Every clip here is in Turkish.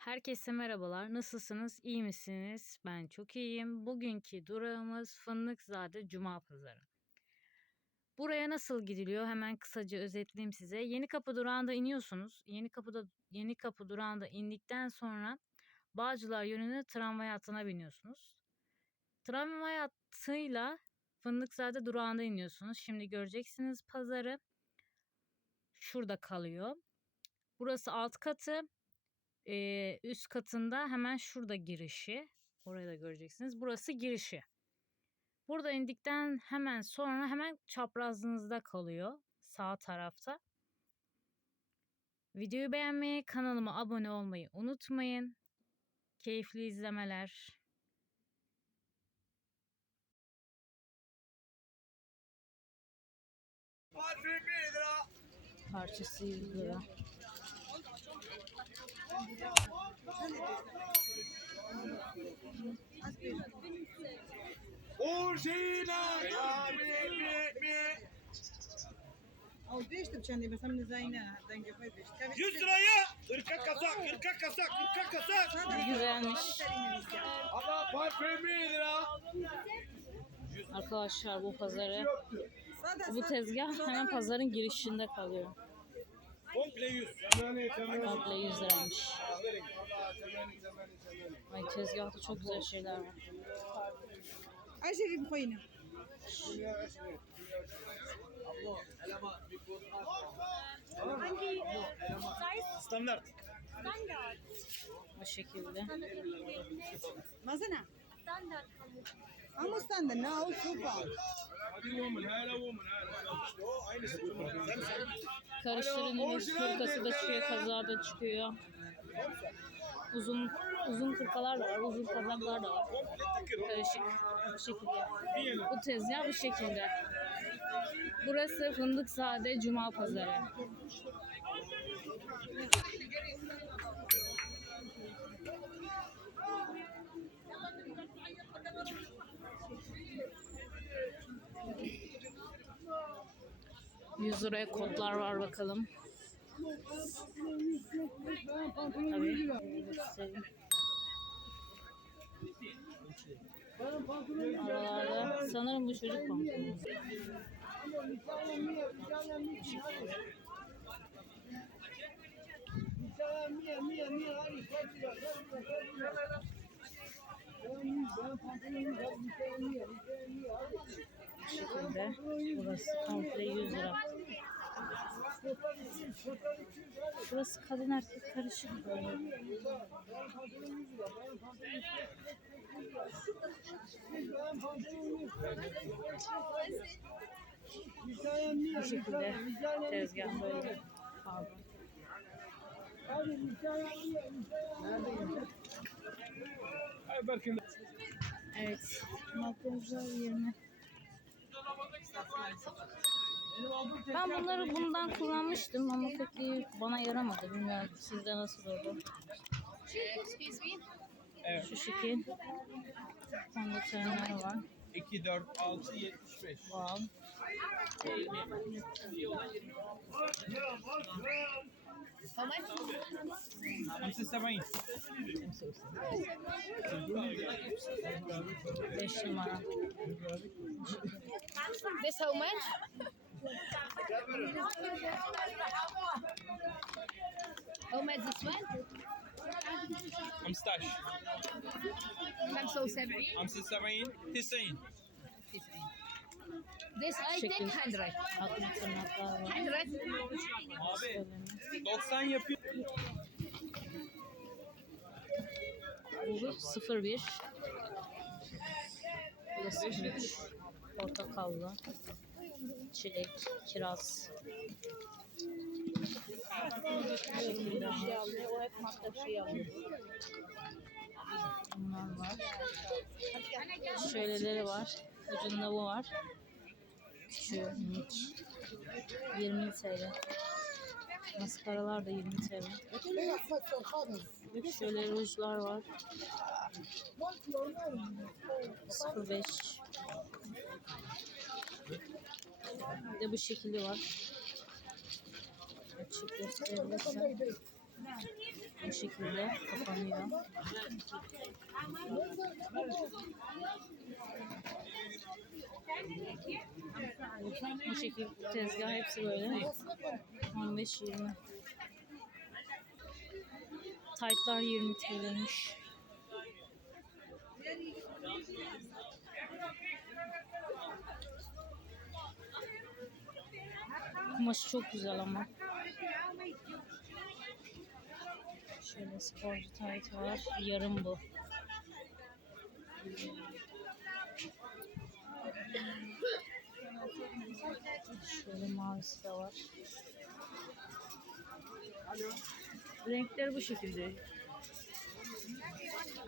Herkese merhabalar. Nasılsınız? İyi misiniz? Ben çok iyiyim. Bugünkü durağımız Fındıkzade Cuma Pazarı. Buraya nasıl gidiliyor? Hemen kısaca özetleyeyim size. Yeni Kapı durağında iniyorsunuz. Yeni Kapı'da Yeni Kapı durağında indikten sonra Bağcılar yönüne tramvay hattına biniyorsunuz. Tramvay hattıyla Fındıkzade durağında iniyorsunuz. Şimdi göreceksiniz pazarı. Şurada kalıyor. Burası alt katı. Ee, üst katında hemen şurada girişi. Orayı da göreceksiniz. Burası girişi. Burada indikten hemen sonra hemen çaprazınızda kalıyor. Sağ tarafta. Videoyu beğenmeyi, kanalıma abone olmayı unutmayın. Keyifli izlemeler. Parfüm 1 lira. Parçası 100 lira. Değiştim kendime sen de zayna denge koy beş. 100 liraya 40 kasa 40 kasa 40 kasa. Güzelmiş. Ama pay premium lira. Arkadaşlar bu pazarı bu tezgah hemen pazarın girişinde kalıyor. Komple 100. Komple 100 liraymış. Ay tezgahta çok güzel şeyler var. Ayşe'nin koyunu. Hangi Standart. Standart. Bu şekilde. Mazana stand at home. I'm a stand now, super. Karıştırın hırkası da çıkıyor, kazağı da çıkıyor. Uzun uzun kırkalar da var, uzun kazaklar da var. Karışık bu şekilde. Bu tezgah bu şekilde. Burası Fındık Sade Cuma Pazarı. Yüz liraya kodlar var bakalım. Aralarda sanırım bu çocuk pantolonu. Şekilde. Burası komple 100 lira. Burası kadın erkek karışık böyle. Bu şekilde tezgah böyle. Pardon. Evet. Makyajlar yerine. Ben bunları bundan kullanmıştım ama pek iyi bana yaramadı. Bilmiyorum sizde nasıl oldu. Evet. Şu şekil. Fondötenler var. 2, 4, 6, 75. Wow. How much? I'm Sister Wayne. I'm so sorry. This how much? How much this one? I'm Stash. I'm so sorry. I'm Sister Wayne. Tisrain. Tisrain. This I take Şekil. 100 Aklı tırnaklar var. 100 Abi 90 yapıyor. Bu 01. Burası 03. Portakallı. Çilek, kiraz. Bunlar var. Şöyleleri var. Ucunda bu var. Küçüğü, minik. 20 TL. Maskaralar da 20 TL. Şöyle rujlar var. 05 Bir de bu şekilde var. Açık gösterebilirsem. Bu şekilde kapanıyor. Bu şekilde tezgah hepsi böyle. 15-20. Taytlar 20 TL'ymiş. Kumaşı çok güzel ama. Şöyle sporcu tayt var. Yarım bu. Şöyle mavisi de var. Renkleri bu şekilde.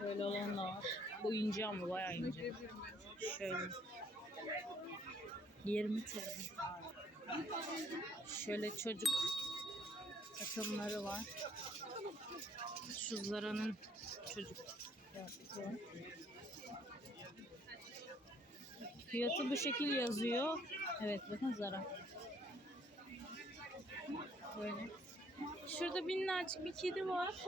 Böyle olan da var. Bu ince ama bayağı ince. Şöyle. 20 TL. Şöyle çocuk takımları var. Şu Zara'nın çocuk. Fiyatı bu şekil yazıyor. Evet bakın Zara. Böyle. Şurada minnacık bir kedi var.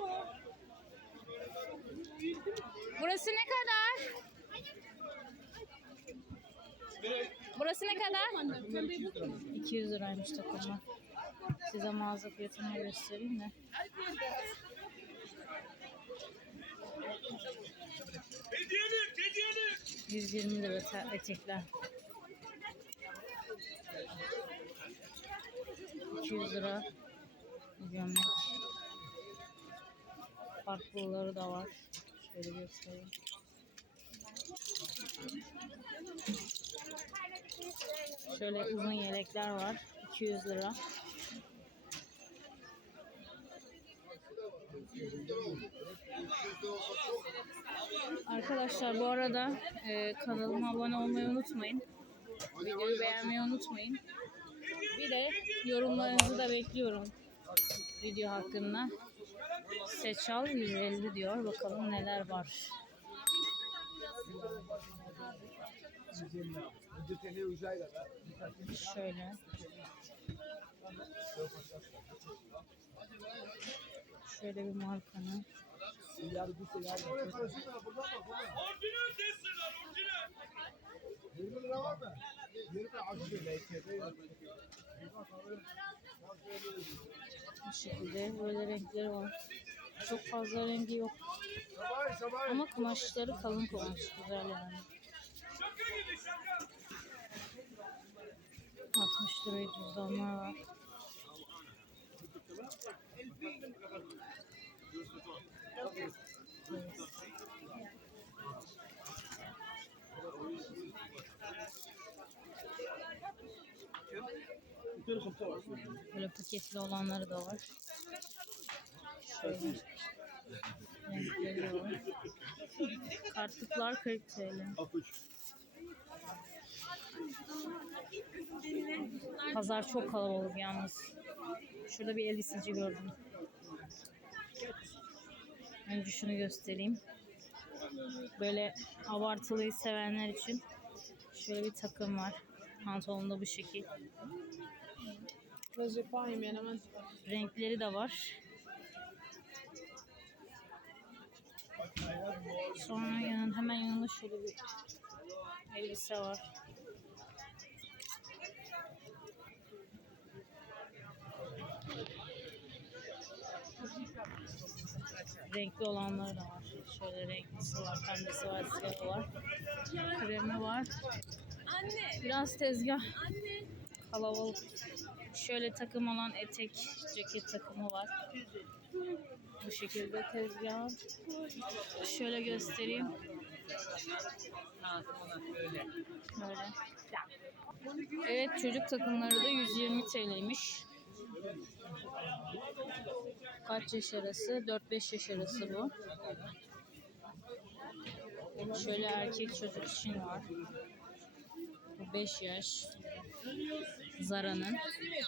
Burası ne kadar? Burası ne kadar? 200 liraymış takımı. Size mağaza fiyatını göstereyim de. Hediyelik, hediyelik. 120 lira te- etekler. 200 lira gömlek. Farklıları da var. Şöyle göstereyim. Şöyle uzun yelekler var. 200 lira. Arkadaşlar bu arada e, kanalıma abone olmayı unutmayın. Videoyu beğenmeyi unutmayın. Bir de yorumlarınızı da bekliyorum video hakkında. Seçal 150 diyor. Bakalım neler var. Şöyle. Şöyle bir markanın. Bu şekilde böyle renkleri var. Çok fazla rengi yok. Ama kumaşları kalın kumaş. Güzel yani. Şaka gibi şaka. 60 liraya cüzdanlar var. Böyle paketli olanları da var. Şöyle. Renkleri. Kartlıklar 40 TL. Pazar çok kalabalık yalnız. Şurada bir elbiseci gördüm. Önce şunu göstereyim. Böyle abartılıyı sevenler için şöyle bir takım var. Pantolonda bu şekil. Renkleri de var. Sonra yanın, hemen yanında şöyle bir elbise var. Renkli olanları da var. Şöyle renklisi var, pembesi var, siyahı var. Kremi var. Biraz tezgah. Kalabalık. Şöyle takım olan etek, ceket takımı var. Bu şekilde tezgah. Şöyle göstereyim. Böyle. Evet çocuk takımları da 120 TL'ymiş. Kaç yaş arası? 4-5 yaş arası bu. Şöyle erkek çocuk için var. Bu 5 yaş. Zara'nın.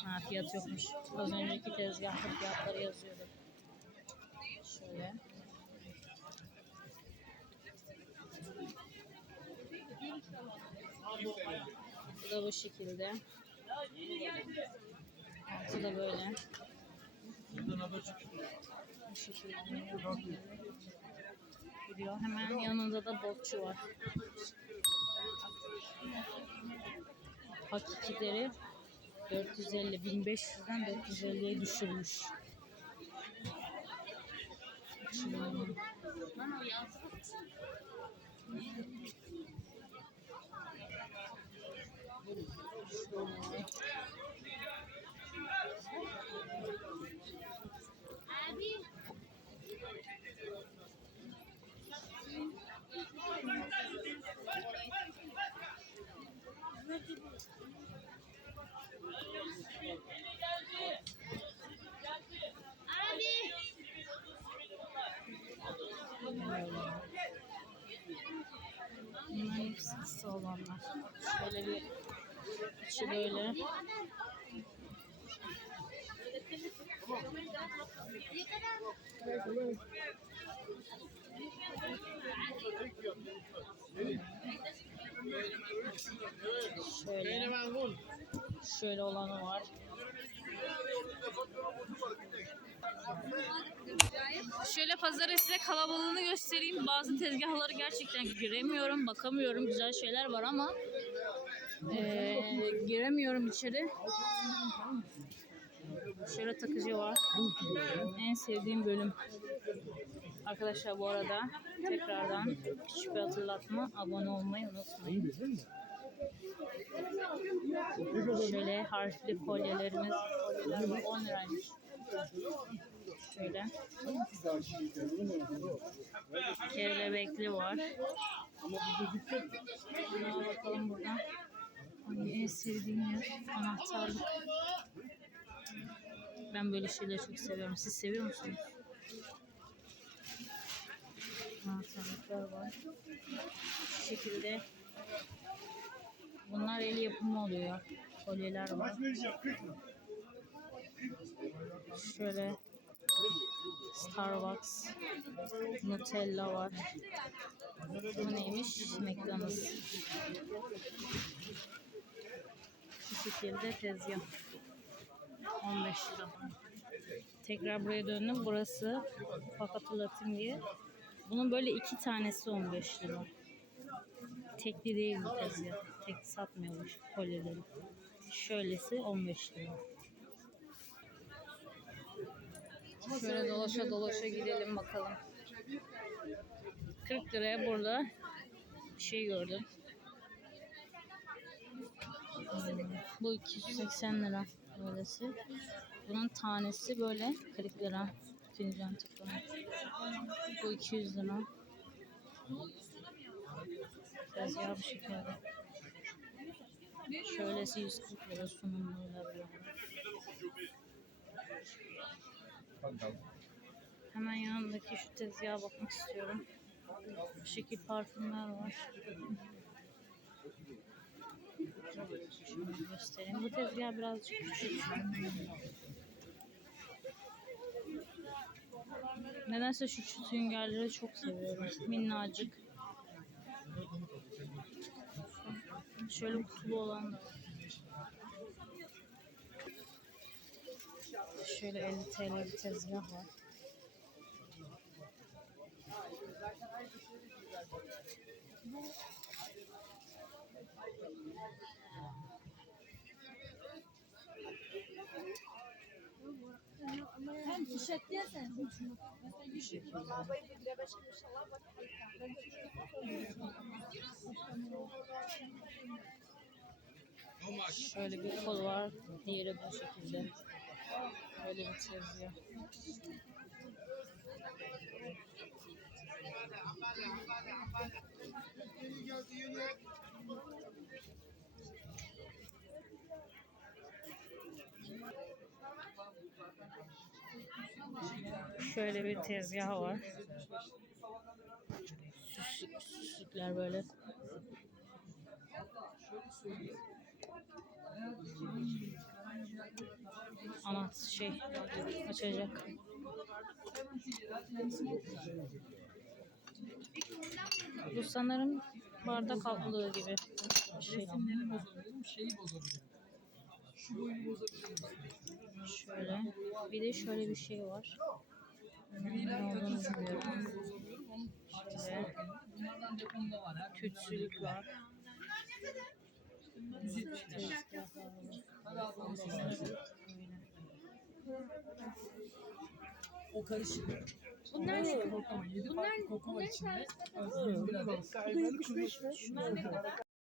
Ha fiyat yokmuş. Az önceki tezgahta fiyatları yazıyordu. Şöyle. Bu da bu şekilde. Altı da böyle. Bu gidiyor. Hemen yanında da botçu var. Hakikleri 450 1500'den 450'ye düşürmüş. Şimdi Bunların hepsi kısa olanlar. Şöyle bir içi böyle. Şöyle. Şöyle olanı var. Şöyle pazarı size kalabalığını göstereyim. Bazı tezgahları gerçekten giremiyorum, bakamıyorum. Güzel şeyler var ama eee, giremiyorum içeri. Şöyle takıcı var. En sevdiğim bölüm. Arkadaşlar bu arada tekrardan küçük bir hatırlatma. Abone olmayı unutmayın. Şöyle harfli kolyelerimiz. Kolyeler 10 liraymış. Şöyle. Kelebekli var. Buna bakalım burada. Ay, en sevdiğim yer anahtarlık. Ben böyle şeyleri çok seviyorum. Siz seviyor musunuz? Anahtarlıklar var. Şu şekilde. Bunlar el yapımı oluyor. Kolyeler var. Şöyle Starbucks, Nutella var. Bu neymiş? McDonald's. Şekilde tezgah. 15 lira. Tekrar buraya döndüm. Burası ufak hatırlatayım diye. Bunun böyle iki tanesi 15 lira. Tekli değil bu tezgah. Tek satmıyormuş kolyeleri. Şöylesi 15 lira. Şöyle dolaşa dolaşa gidelim bakalım. 40 liraya burada bir şey gördüm. Bu 280 lira böylesi. Bunun tanesi böyle 40 lira. Fincan tıklama. Bu 200 lira. Tezgah bu şekilde. Şöylesi 140 lira sunumluyla beraber. Hemen yanındaki şu tezgaha bakmak istiyorum. Bu şekil parfümler var. Göstereyim. Bu tezgah birazcık küçük. Nedense şu süngerleri çok seviyorum. Minnacık. Şöyle kutulu olan da. Şöyle 50 TL bir tezgah var. Şöyle bir kol var. Diğeri bu şekilde. Böyle bir tezgah. Şöyle bir tezgah var. Süs, süslükler böyle. Ama şey açacak. Bu sanırım bardak kaplığı gibi bir şey. Şöyle. Bir de şöyle bir şey var. Griler takım çıkıyor. Onun parçası var. Bunlardan depomda var. Her Tütsülük var. 170 lira. Hadi ablam size. O karışık. Bunlar ne? Koklama. 7 Bunlar, bunların içinde. tanesi ne kadar? Evet, 21 adet. Bu da 75 mi? Bunlar ne kadar?